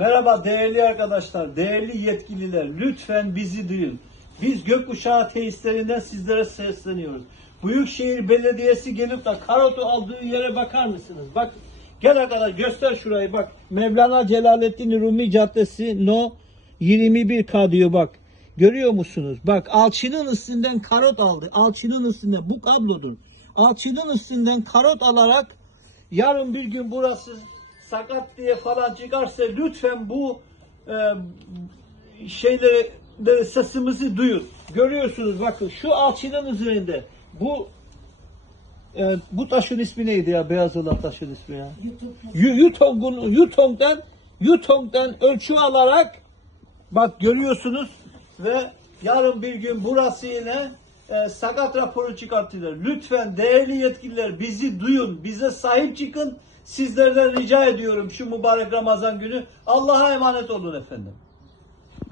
Merhaba değerli arkadaşlar, değerli yetkililer, lütfen bizi duyun. Biz Gökkuşağı tesislerinden sizlere sesleniyoruz. Büyükşehir Belediyesi gelip de karotu aldığı yere bakar mısınız? Bak, gel arkadaş göster şurayı bak. Mevlana Celaleddin Rumi Caddesi No 21K diyor bak. Görüyor musunuz? Bak alçının üstünden karot aldı. Alçının üstünden bu kablodur. Alçının üstünden karot alarak yarın bir gün burası sakat diye falan çıkarsa lütfen bu şeyleri sesimizi duyun. Görüyorsunuz bakın şu alçının üzerinde bu taşın ismi neydi ya? Beyaz olan taşın ismi ya. Yutong'dan ölçü alarak bak görüyorsunuz ve yarın bir gün burası yine sakat raporu çıkartırlar. Lütfen değerli yetkililer bizi duyun. Bize sahip çıkın. Sizlerden rica ediyorum şu mübarek Ramazan günü. Allah'a emanet olun efendim.